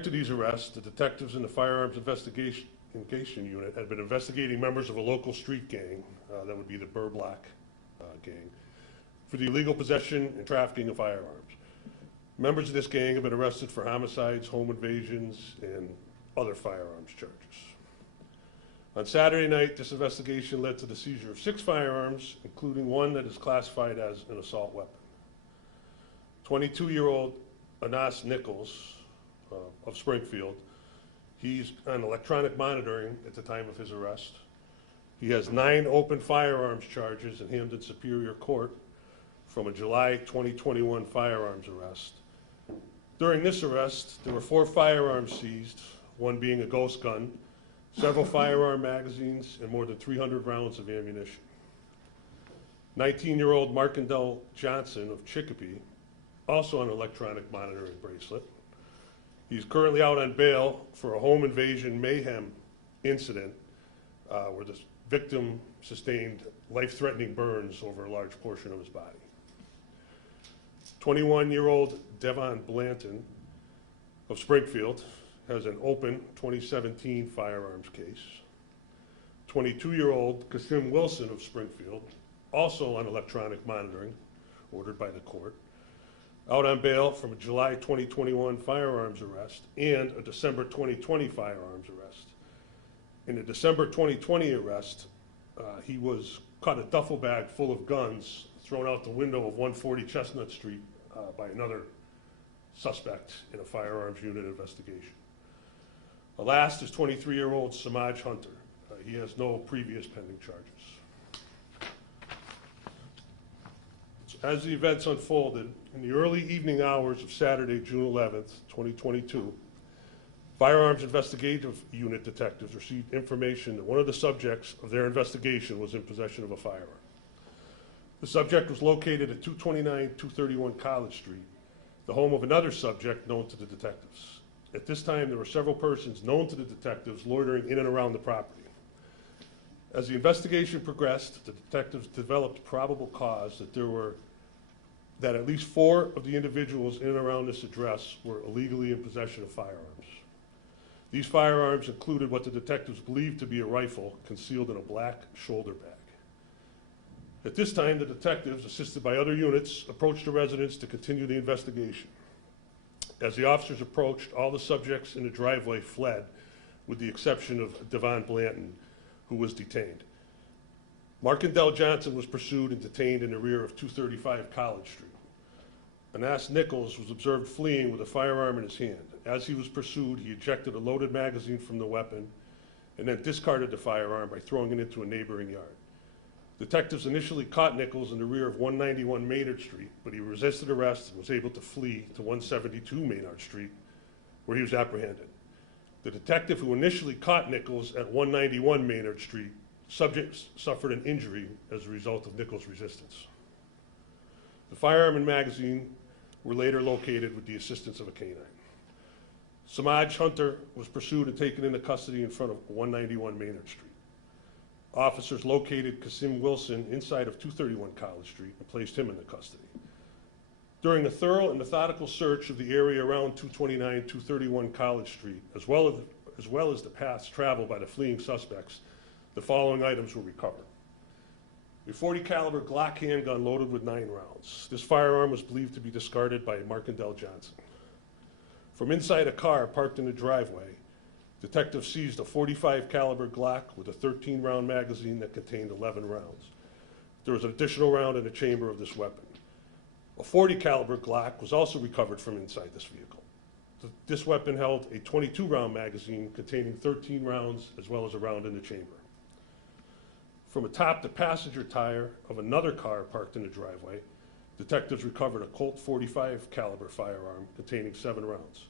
To these arrests, the detectives in the Firearms Investigation Unit had been investigating members of a local street gang, that would be the Burr Block gang, for the illegal possession and trafficking of firearms. Members of this gang have been arrested for homicides, home invasions, and other firearms charges. On Saturday night, this investigation led to the seizure of 6 firearms, including one that is classified as an assault weapon. 22-year-old Anas Nichols of Springfield, he's on electronic monitoring at the time of his arrest. He has 9 open firearms charges in Hampden Superior Court from a July 2021 firearms arrest. During this arrest, there were 4 firearms seized, one being a ghost gun, several firearm magazines, and more than 300 rounds of ammunition. 19-year-old Markendell Johnson of Chicopee, also on electronic monitoring bracelet. He's currently out on bail for a home invasion mayhem incident where the victim sustained life-threatening burns over a large portion of his body. 21-year-old Devon Blanton of Springfield has an open 2017 firearms case. 22-year-old Kasim Wilson of Springfield, also on electronic monitoring, ordered by the court, out on bail from a July 2021 firearms arrest and a December 2020 firearms arrest. In the December 2020 arrest, he was caught a duffel bag full of guns thrown out the window of 140 Chestnut Street by another suspect in a firearms unit investigation. The last is 23-year-old Samaj Hunter. He has no previous pending charges. As the events unfolded, in the early evening hours of Saturday, June 11th, 2022, Firearms Investigative Unit detectives received information that one of the subjects of their investigation was in possession of a firearm. The subject was located at 229-231 College Street, the home of another subject known to the detectives. At this time, there were several persons known to the detectives loitering in and around the property. As the investigation progressed, the detectives developed probable cause that at least 4 of the individuals in and around this address were illegally in possession of firearms. These firearms included what the detectives believed to be a rifle concealed in a black shoulder bag. At this time, the detectives, assisted by other units, approached the residence to continue the investigation. As the officers approached, all the subjects in the driveway fled, with the exception of Devon Blanton, who was detained. Markendell Johnson was pursued and detained in the rear of 235 College Street. Anas Nichols was observed fleeing with a firearm in his hand. As he was pursued, he ejected a loaded magazine from the weapon and then discarded the firearm by throwing it into a neighboring yard. Detectives initially caught Nichols in the rear of 191 Maynard Street, but he resisted arrest and was able to flee to 172 Maynard Street, where he was apprehended. The detective who initially caught Nichols at 191 Maynard Street suffered an injury as a result of Nichols' resistance. The firearm and magazine were later located with the assistance of a canine. Samaj Hunter was pursued and taken into custody in front of 191 Maynard Street. Officers located Kasim Wilson inside of 231 College Street and placed him into custody. During a thorough and methodical search of the area around 229-231 College Street, as well as the paths traveled by the fleeing suspects, the following items were recovered. A .40 caliber Glock handgun loaded with 9 rounds. This firearm was believed to be discarded by Markendell Johnson. From inside a car parked in the driveway, detectives seized a .45 caliber Glock with a 13-round magazine that contained 11 rounds. There was an additional round in the chamber of this weapon. A .40 caliber Glock was also recovered from inside this vehicle. This weapon held a 22-round magazine containing 13 rounds as well as a round in the chamber. From atop the passenger tire of another car parked in the driveway, detectives recovered a Colt .45 caliber firearm containing 7 rounds.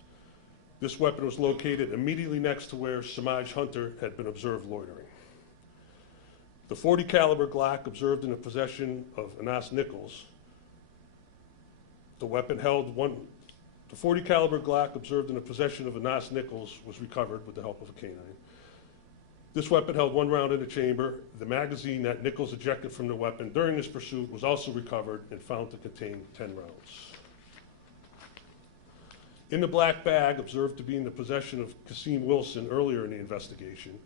This weapon was located immediately next to where Samaj Hunter had been observed loitering. The .40 caliber Glock observed in the possession of Anas Nichols. The .40 caliber Glock observed in the possession of Anas Nichols was recovered with the help of a canine. This weapon held 1 round in the chamber. The magazine that Nichols ejected from the weapon during this pursuit was also recovered and found to contain 10 rounds. In the black bag, observed to be in the possession of Kasim Wilson earlier in the investigation,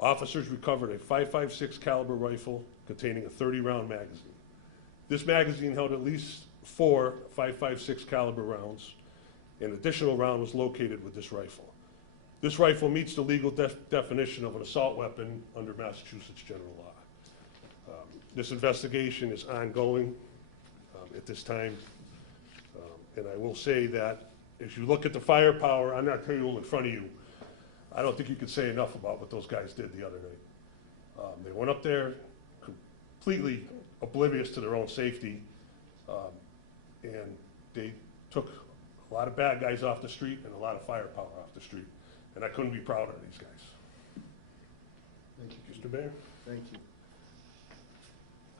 officers recovered a .556 caliber rifle containing a 30-round magazine. This magazine held at least 4 .556 caliber rounds. An additional round was located with this rifle. This rifle meets the legal definition of an assault weapon under Massachusetts general law. This investigation is ongoing at this time. And I will say that if you look at the firepower on that table in front of you, I don't think you could say enough about what those guys did the other night. They went up there completely oblivious to their own safety, and they took a lot of bad guys off the street and a lot of firepower off the street. And I couldn't be prouder of these guys. Thank you. Mr. Mayor? Thank you.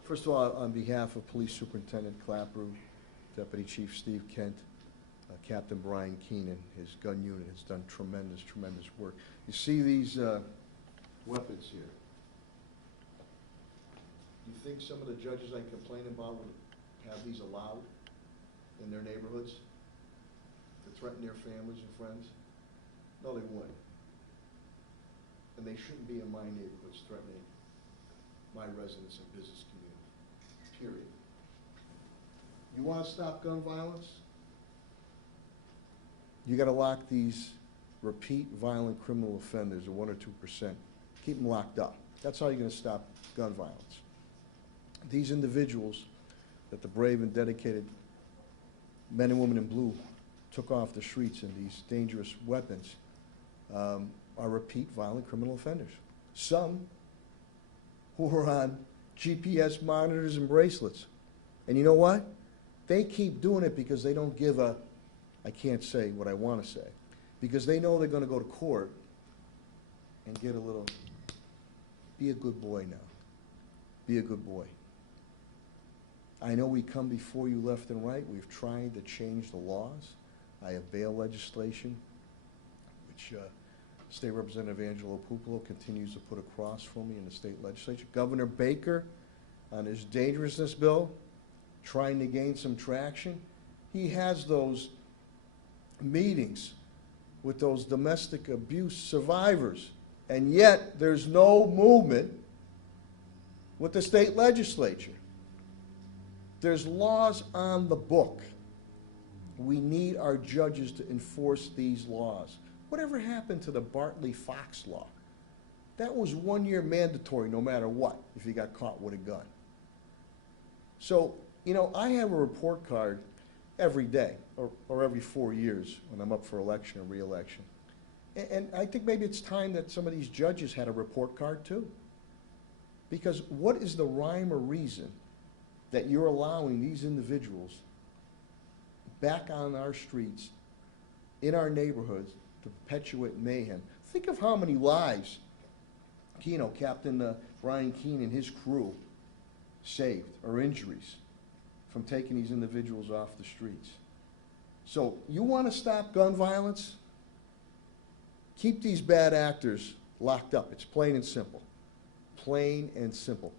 First of all, on behalf of Police Superintendent Clapper, Deputy Chief Steve Kent, Captain Brian Keenan, his gun unit has done tremendous, tremendous work. You see these weapons here. Do you think some of the judges I complain about would have these allowed in their neighborhoods to threaten their families and friends? No, they wouldn't. And they shouldn't be in my neighborhoods threatening my residents and business community, period. You want to stop gun violence? You got to lock these repeat violent criminal offenders at 1 or 2%. Keep them locked up. That's how you're going to stop gun violence. These individuals that the brave and dedicated men and women in blue took off the streets in these dangerous weapons are repeat violent criminal offenders. Some who were on GPS monitors and bracelets. And you know what? They keep doing it because they don't give a, I can't say what I want to say, because they know they're going to go to court and get a little, be a good boy now. Be a good boy. I know we come before you left and right. We've tried to change the laws. I have bail legislation, which State Representative Angelo Pupolo continues to put across for me in the state legislature. Governor Baker, on his dangerousness bill, trying to gain some traction. He has those meetings with those domestic abuse survivors, and yet there's no movement with the state legislature. There's laws on the book. We need our judges to enforce these laws. Whatever happened to the Bartley-Fox law? That was 1 year mandatory no matter what if you got caught with a gun. So, you know, I have a report card every day or every 4 years when I'm up for election or re-election. And I think maybe it's time that some of these judges had a report card too. Because what is the rhyme or reason that you're allowing these individuals back on our streets, in our neighborhoods, to perpetuate mayhem? Think of how many lives Captain Brian Keene and his crew saved, or injuries, from taking these individuals off the streets. So you want to stop gun violence? Keep these bad actors locked up. It's plain and simple. Plain and simple.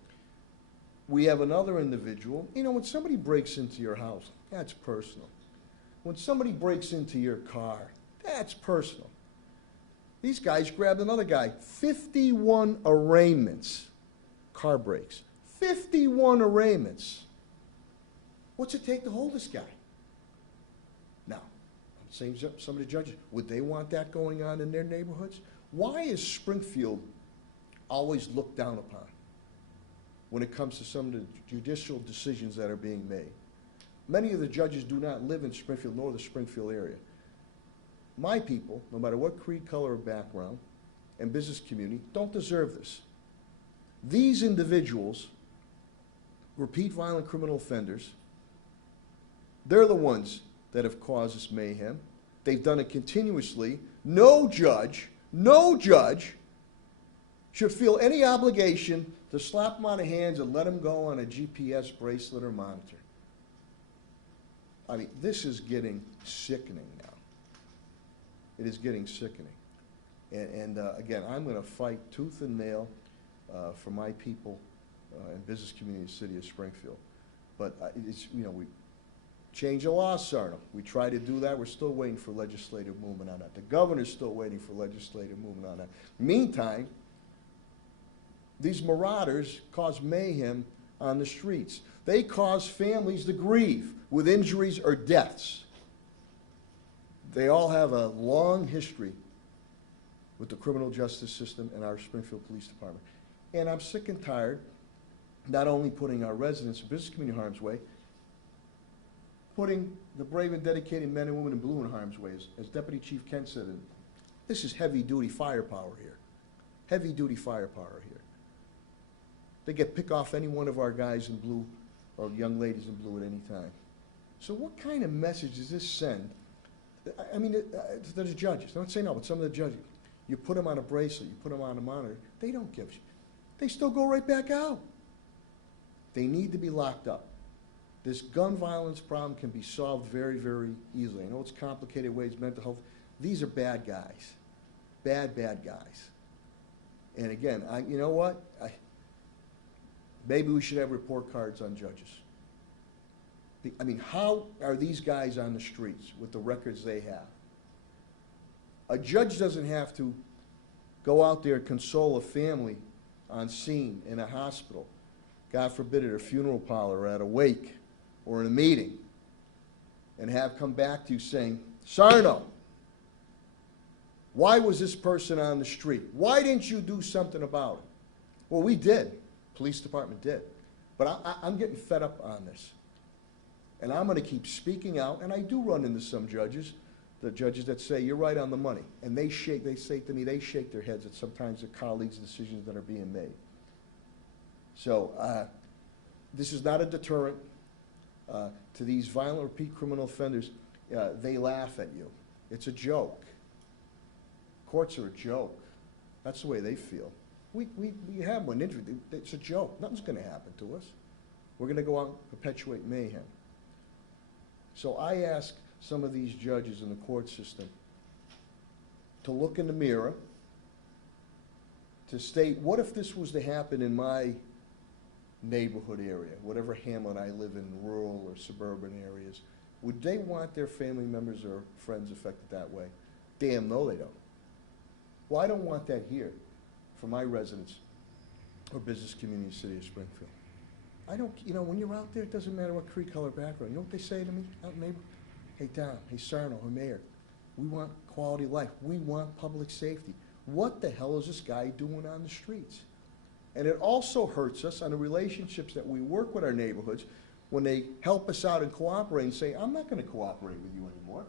We have another individual. You know, when somebody breaks into your house, that's personal. When somebody breaks into your car, that's personal. These guys grabbed another guy. 51 arraignments, car breaks. 51 arraignments. What's it take to hold this guy? Now, I'm saying some of the judges, would they want that going on in their neighborhoods? Why is Springfield always looked down upon when it comes to some of the judicial decisions that are being made? Many of the judges do not live in Springfield nor the Springfield area. My people, no matter what creed, color, or background, and business community, don't deserve this. These individuals, repeat violent criminal offenders, they're the ones that have caused this mayhem. They've done it continuously. No judge should feel any obligation to slap them on the hands and let them go on a GPS bracelet or monitor. I mean, this is getting sickening now. It is getting sickening. And again, I'm going to fight tooth and nail for my people and business community in the city of Springfield. But it's, you know, Change the law, Sarno. We try to do that. We're still waiting for legislative movement on that. The governor's still waiting for legislative movement on that. Meantime, these marauders cause mayhem on the streets. They cause families to grieve with injuries or deaths. They all have a long history with the criminal justice system and our Springfield Police Department. And I'm sick and tired not only putting our residents and business community in harm's way, putting the brave and dedicated men and women in blue in harm's way. As Deputy Chief Kent said, this is heavy-duty firepower here. Heavy-duty firepower here. They get pick off any one of our guys in blue or young ladies in blue at any time. So what kind of message does this send? I mean, to the judges. Don't say no, but some of the judges. You put them on a bracelet, you put them on a monitor. They don't give a shit. They still go right back out. They need to be locked up. This gun violence problem can be solved very, very easily. I know it's complicated ways, mental health. These are bad guys. Bad, bad guys. And again, you know what? Maybe we should have report cards on judges. I mean, how are these guys on the streets with the records they have? A judge doesn't have to go out there and console a family on scene in a hospital, God forbid at a funeral parlor or at a wake or in a meeting, and have come back to you saying, Sarno, why was this person on the street? Why didn't you do something about it? Well, we did. Police department did. But I'm getting fed up on this. And I'm going to keep speaking out, and I do run into some judges, the judges that say, you're right on the money. And they say to me, they shake their heads at sometimes their colleagues' decisions that are being made. So this is not a deterrent to these violent repeat criminal offenders. They laugh at you. It's a joke. Courts are a joke. That's the way they feel. We have one injury. It's a joke. Nothing's going to happen to us. We're going to go out and perpetuate mayhem. So I ask some of these judges in the court system to look in the mirror, to state, what if this was to happen in my neighborhood area, whatever hamlet I live in, rural or suburban areas? Would they want their family members or friends affected that way? Damn no, they don't. Well, I don't want that here for my residents or business community in the city of Springfield. I don't, you know, when you're out there, it doesn't matter what creed, color, background. You know what they say to me out in the neighborhood? Hey, Tom, hey, Sarno, or Mayor, we want quality of life. We want public safety. What the hell is this guy doing on the streets? And it also hurts us on the relationships that we work with our neighborhoods when they help us out and cooperate and say, I'm not going to cooperate with you anymore.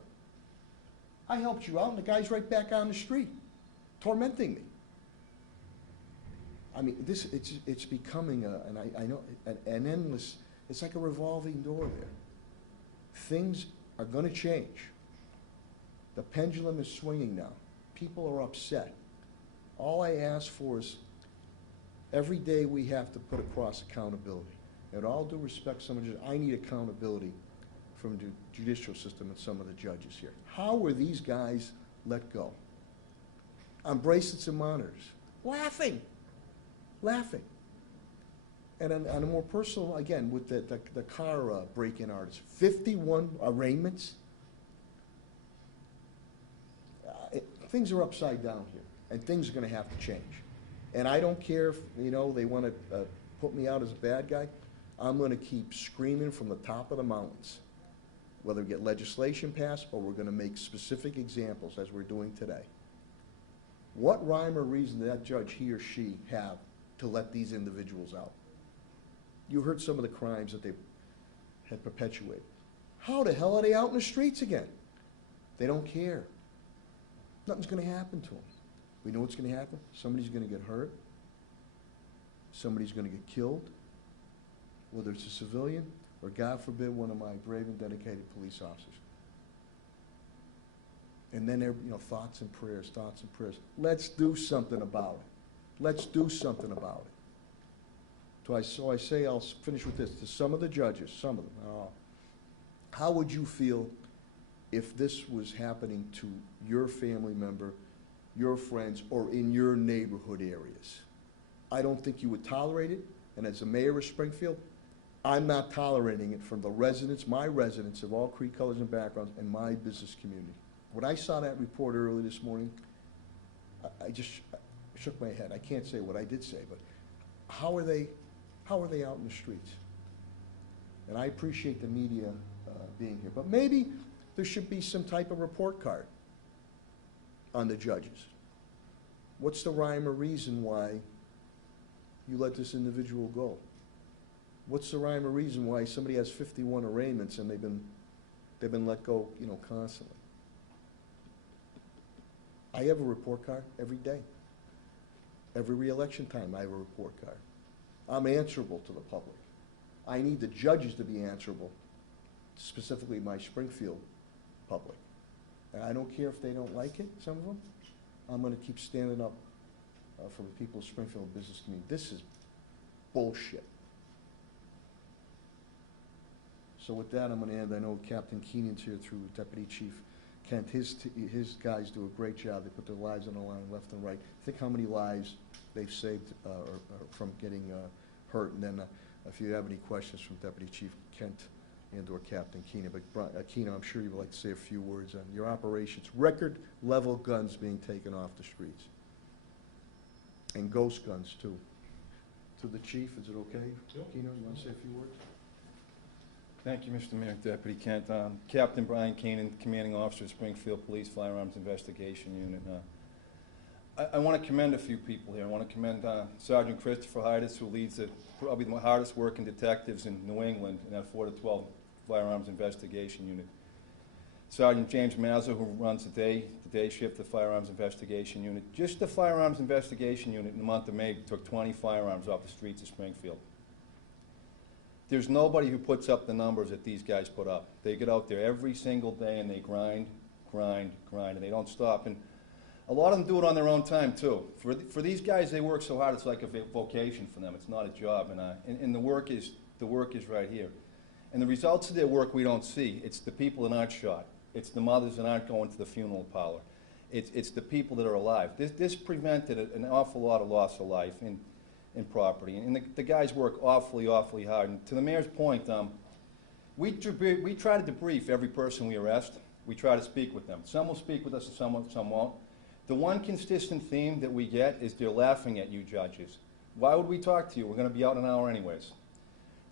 I helped you out, and the guy's right back on the street, tormenting me. I mean, it's becoming I know, an endless, it's like a revolving door there. Things are going to change. The pendulum is swinging now. People are upset. All I ask for is every day we have to put across accountability. And all due respect, I need accountability from the judicial system and some of the judges here. How were these guys let go? On bracelets and monitors. Laughing. And on a more personal, again, with the car break-in artists, 51 arraignments. Things are upside down here, and things are going to have to change. And I don't care if, you know, they want to put me out as a bad guy. I'm going to keep screaming from the top of the mountains, whether we get legislation passed or we're going to make specific examples as we're doing today. What rhyme or reason did that judge, he or she, have to let these individuals out? You heard some of the crimes that they had perpetuated. How the hell are they out in the streets again? They don't care. Nothing's going to happen to them. We know what's going to happen. Somebody's going to get hurt. Somebody's going to get killed, whether it's a civilian or, God forbid, one of my brave and dedicated police officers. And then there, you know, thoughts and prayers. Let's do something about it. Let's do something about it. So I say, I'll finish with this. To some of the judges, some of them, not all, how would you feel if this was happening to your family member, your friends, or in your neighborhood areas? I don't think you would tolerate it. And as the mayor of Springfield, I'm not tolerating it from the residents, my residents of all creed colors and backgrounds, and my business community. When I saw that report early this morning, I just shook my head. I can't say what I did say, but how are they out in the streets? And I appreciate the media being here, but maybe there should be some type of report card on the judges. What's the rhyme or reason why you let this individual go? What's the rhyme or reason why somebody has 51 arraignments and they've been let go, you know, constantly? I have a report card every day. Every re-election time, I have a report card. I'm answerable to the public. I need the judges to be answerable, specifically my Springfield public. And I don't care if they don't like it, some of them. I'm going to keep standing up for the people of Springfield business community. This is bullshit. So with that, I'm going to end. I know Captain Keenan's here through Deputy Chief Kent. His guys do a great job. They put their lives on the line left and right. Think how many lives they've saved from getting hurt. And then if you have any questions from Deputy Chief Kent and/or Captain Keenan. But Keenan, I'm sure you would like to say a few words on your operations. Record level guns being taken off the streets. And ghost guns, too. To the chief, is it okay? Yep. Keenan, you want to say a few words? Thank you, Mr. Mayor, Deputy Kent. Captain Brian Keenan, Commanding Officer, Springfield Police Firearms Investigation Unit. I want to commend a few people here. I want to commend Sergeant Christopher Hydas, who leads probably the hardest working detectives in New England in that 4 to 12 Firearms Investigation Unit. Sergeant James Mazza, who runs the day shift of the Firearms Investigation Unit. Just the Firearms Investigation Unit in the month of May took 20 firearms off the streets of Springfield. There's nobody who puts up the numbers that these guys put up. They get out there every single day and they grind, and they don't stop. And a lot of them do it on their own time, too. For these guys, they work so hard, it's like a vocation for them. It's not a job. And the work is right here. And the results of their work we don't see. It's the people that aren't shot. It's the mothers that aren't going to the funeral parlor. It's the people that are alive. This prevented an awful lot of loss of life in property. And the guys work awfully hard. And to the mayor's point, we try to debrief every person we arrest. We try to speak with them. Some will speak with us and some won't. The one consistent theme that we get is they're laughing at you judges. Why would we talk to you? We're going to be out in an hour anyways.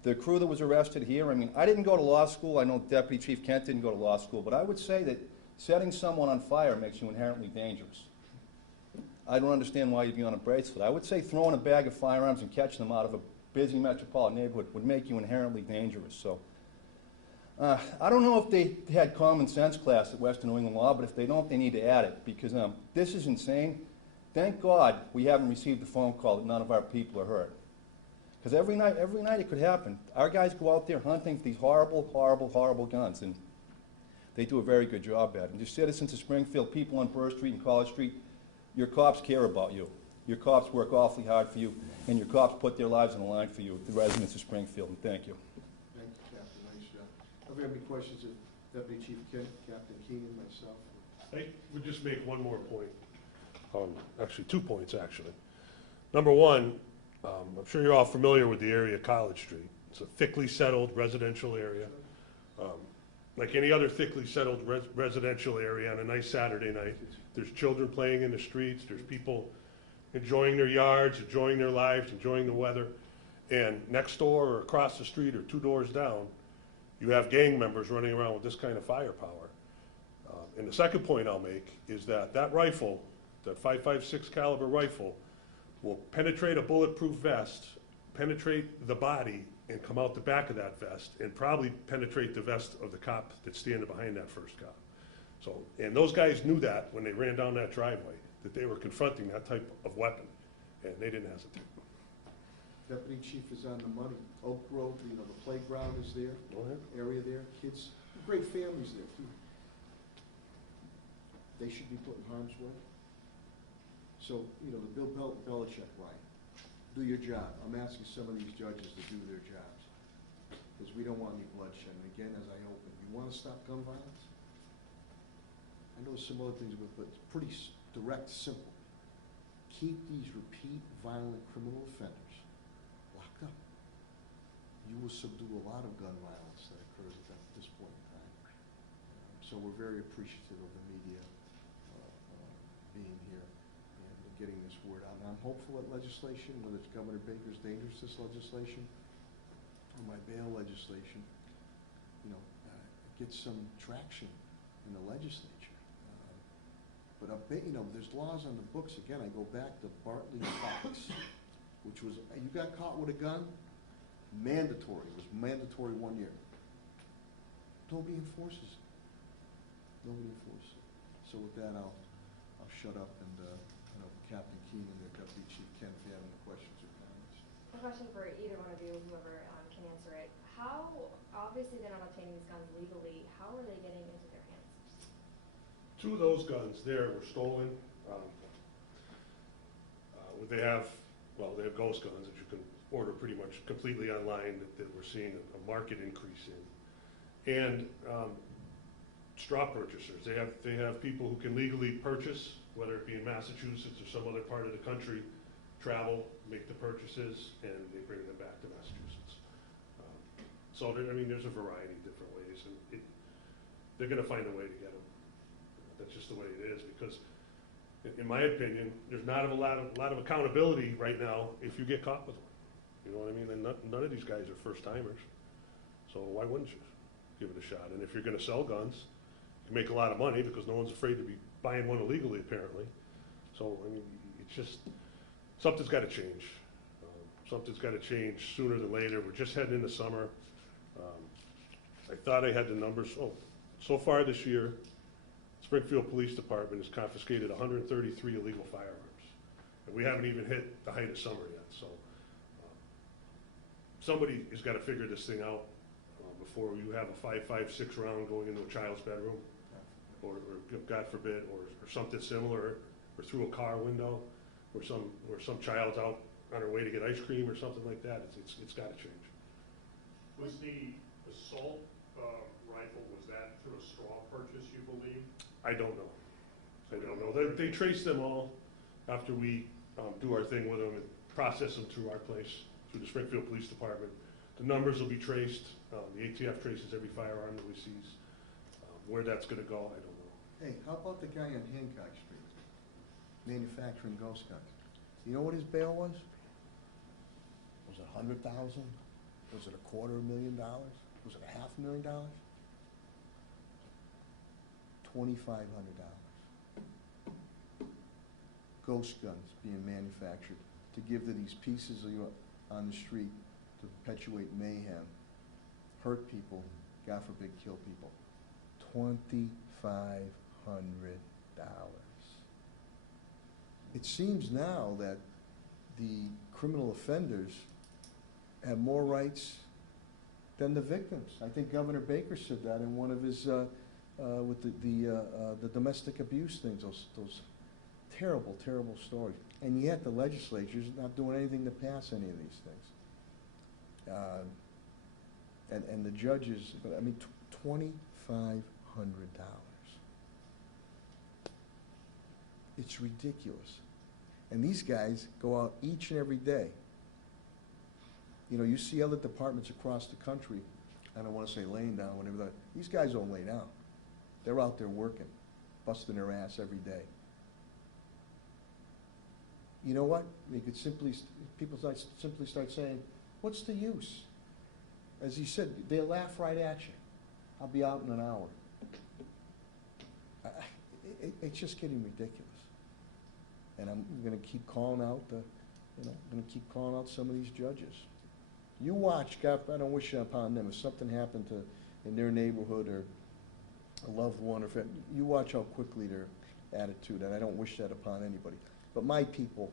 The crew that was arrested here, I mean, I didn't go to law school. I know Deputy Chief Kent didn't go to law school, but I would say that setting someone on fire makes you inherently dangerous. I don't understand why you'd be on a bracelet. I would say throwing a bag of firearms and catching them out of a busy metropolitan neighborhood would make you inherently dangerous. So I don't know if they had common sense class at Western New England Law, but if they don't, they need to add it because this is insane. Thank God we haven't received a phone call that none of our people are hurt. Because every night it could happen. Our guys go out there hunting for these horrible guns, and they do a very good job at it. And just citizens of Springfield, people on Burr Street and College Street, your cops care about you. Your cops work awfully hard for you, and your cops put their lives on the line for you, the residents of Springfield, and thank you. Thank you, Captain. Nice job. If you have any questions of Deputy Chief Kent, Captain Keenan, myself? I would just make one more point. Actually, 2 points, actually. Number one, I'm sure you're all familiar with the area of College Street. It's a thickly settled residential area. Like any other thickly settled residential area on a nice Saturday night, there's children playing in the streets, there's people enjoying their yards, enjoying their lives, enjoying the weather. And next door or across the street or 2 doors down, you have gang members running around with this kind of firepower. And the second point I'll make is that rifle, that .556 caliber rifle, will penetrate a bulletproof vest, penetrate the body, and come out the back of that vest, and probably penetrate the vest of the cop that's standing behind that first cop. So, and those guys knew that when they ran down that driveway, that they were confronting that type of weapon, and they didn't hesitate. Deputy Chief is on the money. Oak Grove, you know, the playground is there, area there, kids, great families there too. They should be put in harm's way. So, you know, the Bill Belichick line, do your job. I'm asking some of these judges to do their jobs, because we don't want any bloodshed. And again, as I open, you want to stop gun violence? I know some other things, but it's pretty direct, simple. Keep these repeat violent criminal offenders locked up. you will subdue a lot of gun violence that occurs at this point in time. So we're very appreciative of the media being here and getting this word out. And I'm hopeful that legislation, whether it's Governor Baker's dangerousness legislation or my bail legislation, gets some traction in the legislature. But there's laws on the books. Again, I go back to Bartley Fox, which was, you got caught with a gun, mandatory. It was mandatory 1 year. Nobody enforces it. Nobody enforces it. So with that, I'll shut up and Captain Keenan and Deputy Chief Ken, if you have any questions or comments. A question for either one of you, whoever can answer it. How, obviously they're not obtaining these guns legally, how are they getting into their hands? 2 of those guns there were stolen. They have ghost guns that you can order pretty much completely online that we're seeing a market increase in. And straw purchasers. They have people who can legally purchase, whether it be in Massachusetts or some other part of the country, travel, make the purchases, and they bring them back to Massachusetts. So there's a variety of different ways, and they're going to find a way to get them. That's just the way it is, because in my opinion, there's not a lot of accountability right now if you get caught with one. You know what I mean? And none of these guys are first timers, so why wouldn't you give it a shot? And if you're going to sell guns, you make a lot of money because no one's afraid to be buying one illegally, apparently. So it's just something's got to change. Something's got to change sooner than later. We're just heading into summer. I thought I had the numbers. So far this year, Springfield Police Department has confiscated 133 illegal firearms. And we haven't even hit the height of summer yet. So somebody has got to figure this thing out before you have a 5.56 round going into a child's bedroom, or God forbid, or something similar, or through a car window, or some child's out on her way to get ice cream or something like that. It's got to change. Was the assault rifle, was that through a straw purchase, you believe? I don't know. They trace them all after we do our thing with them and process them through our place, through the Springfield Police Department. The numbers will be traced. The ATF traces every firearm that we seize. Where that's going to go, I don't know. Hey, how about the guy on Hancock Street, manufacturing ghost guns? You know what his bail was? Was it $100,000? Was it $250,000? Was it $500,000? $2,500. Ghost guns being manufactured to give to these pieces of you on the street to perpetuate mayhem, hurt people, God forbid, kill people. $2,500. It seems now that the criminal offenders have more rights than the victims. I think Governor Baker said that in one of his, with the domestic abuse things, those terrible, terrible stories. And yet the legislature's not doing anything to pass any of these things. And the judges, $2,500. It's ridiculous. And these guys go out each and every day. You see other departments across the country, I don't want to say laying down, whatever. These guys don't lay down. They're out there working, busting their ass every day. You know what? People simply start saying, what's the use? As he said, they laugh right at you. I'll be out in an hour. It's just getting ridiculous. And I'm going to keep calling out some of these judges. You watch, God, I don't wish it upon them. If something happened in their neighborhood or a loved one, or you watch how quickly their attitude, and I don't wish that upon anybody. But my people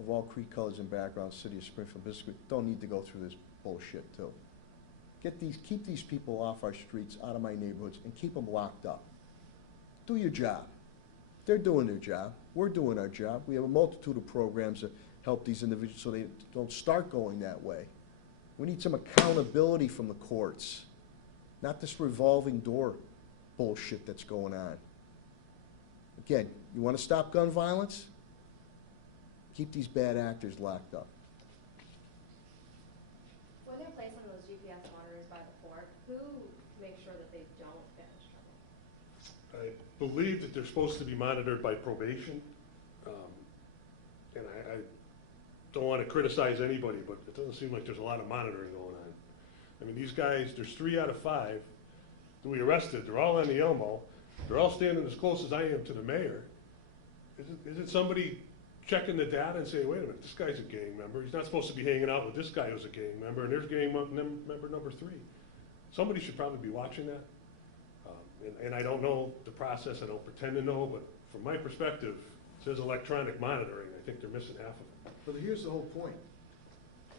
of all creed colors and backgrounds, city of Springfield, don't need to go through this bullshit too. Keep these people off our streets, out of my neighborhoods, and keep them locked up. Do your job. They're doing their job. We're doing our job. We have a multitude of programs that help these individuals so they don't start going that way. We need some accountability from the courts, not this revolving door bullshit that's going on. Again, you want to stop gun violence? Keep these bad actors locked up. When they're placed believe that they're supposed to be monitored by probation. And I don't want to criticize anybody, but it doesn't seem like there's a lot of monitoring going on. I mean, these guys, there's 3 out of 5 that we arrested. They're all on the Elmo. They're all standing as close as I am to the mayor. Isn't somebody checking the data and saying, wait a minute, this guy's a gang member. He's not supposed to be hanging out with this guy who's a gang member, and there's gang member number 3. Somebody should probably be watching that. And I don't know the process. I don't pretend to know, but from my perspective, it says electronic monitoring. I think they're missing half of it. But here's the whole point.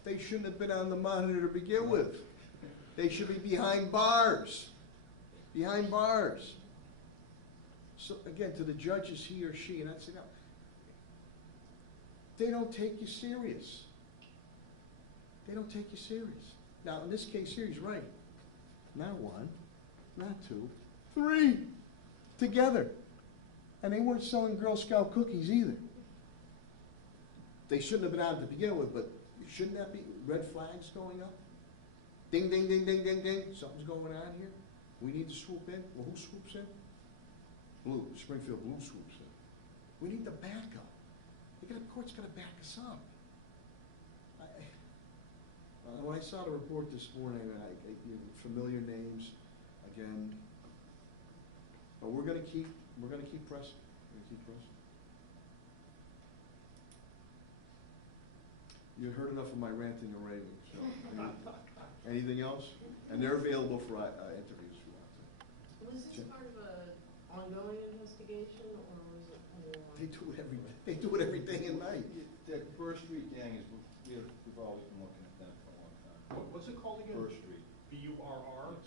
They shouldn't have been on the monitor to begin with. They should be behind bars. Behind bars. So again, to the judges, he or she, and I'd say, no, they don't take you serious. They don't take you serious. Now, in this case here, he's right. Not 1, not 2, 3 together. And they weren't selling Girl Scout cookies either. They shouldn't have been on to begin with, but shouldn't that be red flags going up? Ding, ding, ding, ding, ding, ding. Something's going on here. We need to swoop in. Well, who swoops in? Blue. Springfield Blue swoops in. We need the backup. The court's got to back us up. When I saw the report this morning, familiar names again. But we're going to keep pressing. We're going to keep pressing. You heard enough of my ranting and raving. So, anything else? And they're available for interviews if you want to. Was this part of an ongoing investigation, or was it more? They do it every day. They do it every day and night. The First Street gang is, we've always been looking at them for a long time. What's it called again? First Street. B-U-R-R?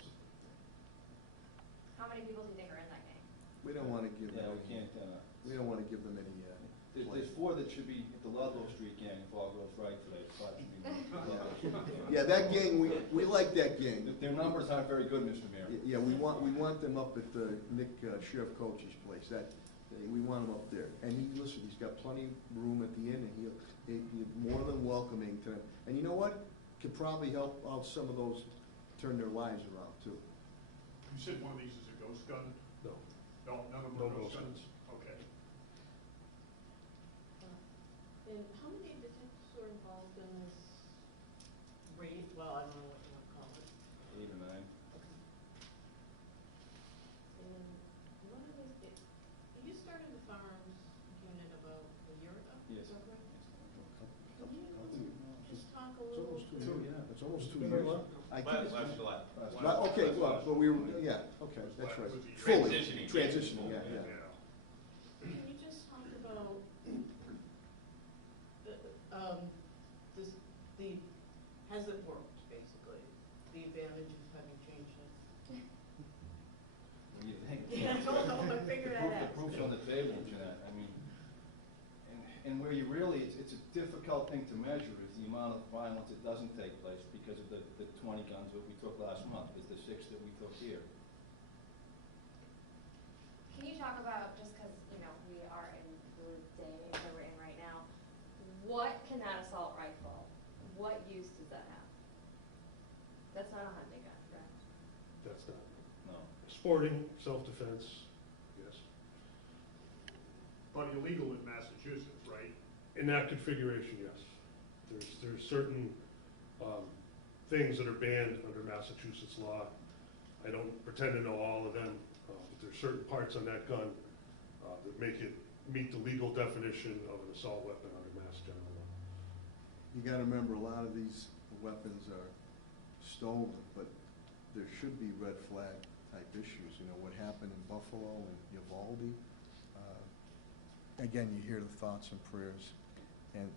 How many people do you think are in that gang? We don't want to give Yeah, them. we can't, We don't want to give them any. there's 4 that should be at the Ludlow Street gang, if all goes right today. 5 should be more. Yeah, that gang. We like that gang. Their numbers aren't very good, Mr. Mayor. Yeah, we want them up at the Nick Sheriff Coach's place. We want them up there. And listen, he's got plenty of room at the inn, and he's more than welcoming to them. And you know what? Could probably help out some of those turn their lives around too. You said one of these is a ghost gun? No. No, none of them No are ghost ghost guns? guns. Okay. And how many detectives were involved in this raid? Well, I don't know what you want to call it. 8 or 9. And what are these, you started the firearms unit about a year ago? Yes. Is that correct? Can you just talk a It's little? almost 2 years. Yeah. It's almost 2 Been years. a lot. I think it's- Last July. Okay, well, but we were, yeah, okay, that's right. Was it Fully Transitioning. transitioning, yeah. Can you just talk about has it worked, basically? The advantage of having changed it? What do you think? Yeah, I don't know, I figured I'd The ask. proof's on the table, Jeanette. I mean, and where you really, it's a difficult thing to measure is the amount of violence that doesn't take place because of the 20 guns that we took last month, is the 6 that we took here. Can you talk about, just because, we are in the day and age that we're in right now, what can that assault rifle, what use does that have? That's not a hunting gun, correct? That's not. No. Sporting, self-defense, yes. But illegal in Massachusetts, right? In that configuration, yes. There's certain things that are banned under Massachusetts law. I don't pretend to know all of them, but there's certain parts on that gun that make it meet the legal definition of an assault weapon under Mass General law. You gotta remember, a lot of these weapons are stolen, but there should be red flag type issues. What happened in Buffalo and Uvalde. Again, you hear the thoughts and prayers, and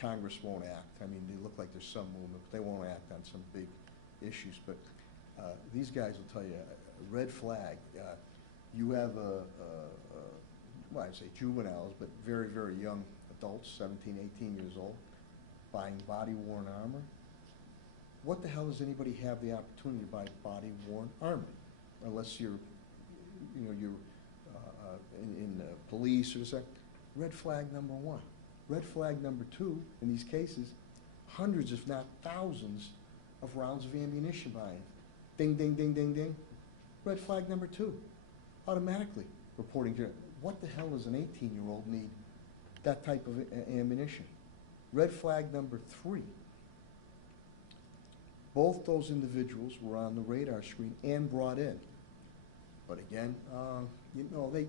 Congress won't act. I mean, they look like there's some movement, but they won't act on some big issues. But these guys will tell you, red flag, you have well, I'd say juveniles, but very, very young adults, 17, 18 years old, buying body-worn armor. What the hell does anybody have the opportunity to buy body-worn armor? Unless you're, in police or something. Red flag number 1. Red flag number 2, in these cases, hundreds, if not thousands, of rounds of ammunition buying. Ding, ding, ding, ding, ding. Red flag number 2. automatically reporting to, what the hell does an 18-year-old need that type of ammunition? Red flag number 3. Both those individuals were on the radar screen and brought in. But again, you know, they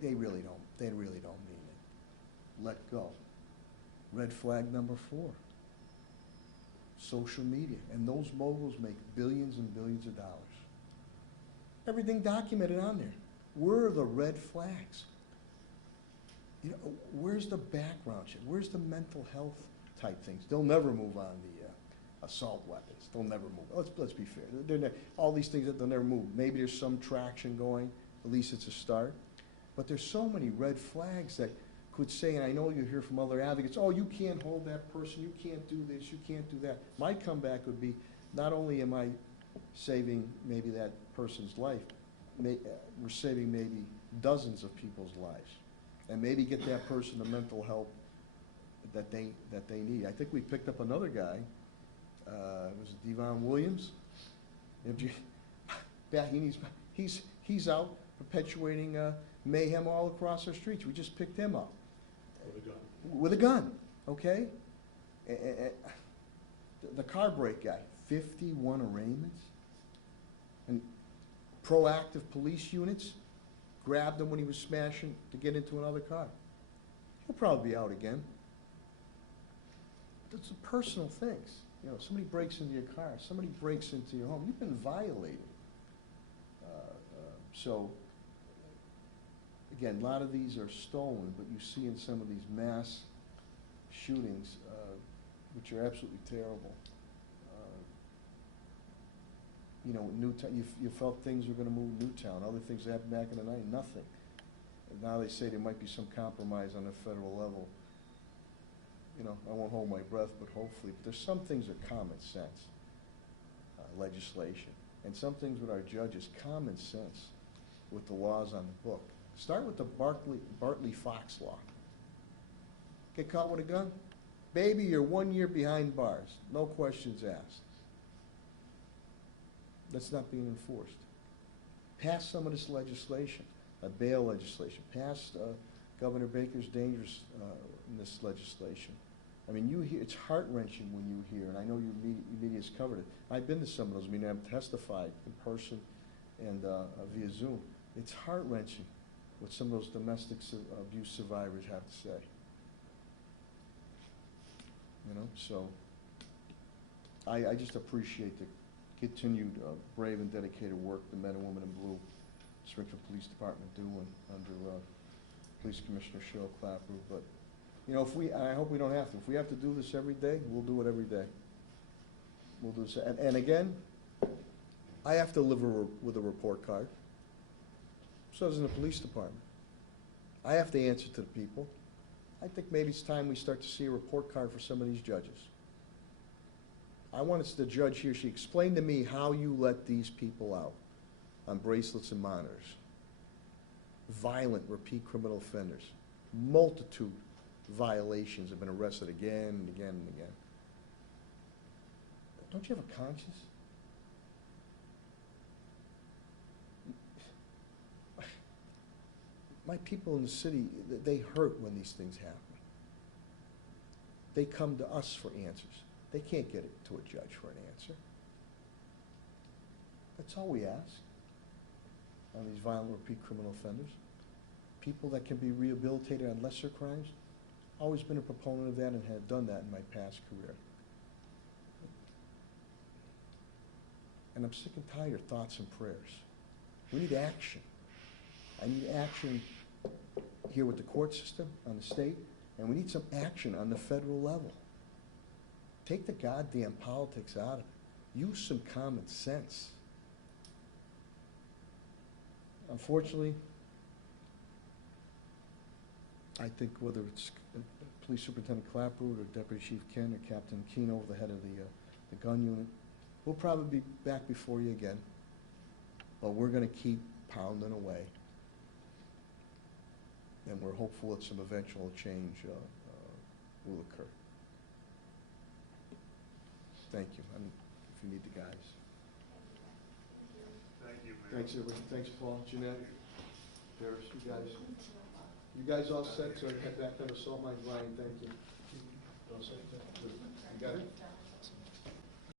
really don't mean it. Let go. Red flag number 4. Social media. And those moguls make billions and billions of dollars. Everything documented on there. Where are the red flags? You know, where's the background check? Where's the mental health type things? They'll never move on the assault weapons. They'll never move. Let's be fair. All these things that they'll never move. Maybe there's some traction going. At least it's a start. But there's so many red flags that could say, and I know you hear from other advocates, oh, you can't hold that person, you can't do this, you can't do that. My comeback would be, not only am I saving maybe that person's life, we're saving maybe dozens of people's lives. And maybe get that person the mental help that they need. I think we picked up another guy, was it Devon Williams? He's out perpetuating mayhem all across our streets. We just picked him up. With a gun. With a gun, okay? The car brake guy, 51 arraignments. And proactive police units grabbed him when he was smashing to get into another car. He'll probably be out again. It's the personal things. You know, somebody breaks into your car, somebody breaks into your home, you've been violated. So, again, a lot of these are stolen, but you see in some of these mass shootings, which are absolutely terrible. You know, Newtown, you felt things were going to move Newtown. Other things that happened back in the night, nothing. And now they say there might be some compromise on the federal level. You know, I won't hold my breath, but hopefully. But there's some things that are common sense legislation. And some things with our judges, common sense with the laws on the book. Start with the Bartley-Fox law. Get caught with a gun? Baby, you're 1 year behind bars. No questions asked. That's not being enforced. Pass some of this legislation, bail legislation. Pass Governor Baker's dangerousness legislation. I mean, you hear, it's heart-wrenching when you hear, and I know your media's covered it. I've been to some of those meetings. I've testified in person and via Zoom. It's heart-wrenching what some of those domestic abuse survivors have to say. You know, so I just appreciate the continued brave and dedicated work the men and women in blue, Springfield Police Department doing under Police Commissioner Cheryl Clapper. But, you know, I hope we don't have to. If we have to do this every day, we'll do it every day. We'll do this. And again, I have to live with a report card. So does the police department. I have to answer to the people. I think maybe it's time we start to see a report card for some of these judges. I want the judge here, she explained to me how you let these people out on bracelets and monitors. Violent, repeat criminal offenders. Multitude violations have been arrested again and again and again. Don't you have a conscience? My people in the city, they hurt when these things happen. They come to us for answers. They can't get it to a judge for an answer. That's all we ask on these violent repeat criminal offenders. People that can be rehabilitated on lesser crimes. Always been a proponent of that and have done that in my past career. And I'm sick and tired of thoughts and prayers. We need action. I need action here with the court system, on the state, and we need some action on the federal level. Take the goddamn politics out of it. Use some common sense. Unfortunately, I think whether it's Police Superintendent Clapper or Deputy Chief Ken or Captain Keno, the head of the gun unit, we'll probably be back before you again. But we're going to keep pounding away. And we're hopeful that some eventual change will occur. Thank you. If you need the guys. Thank you, Mayor. Thanks, everybody. Thanks, Paul, Jeanette, Paris, you guys all set to head back on assault? Mike, Ryan, thank you. All set? Good.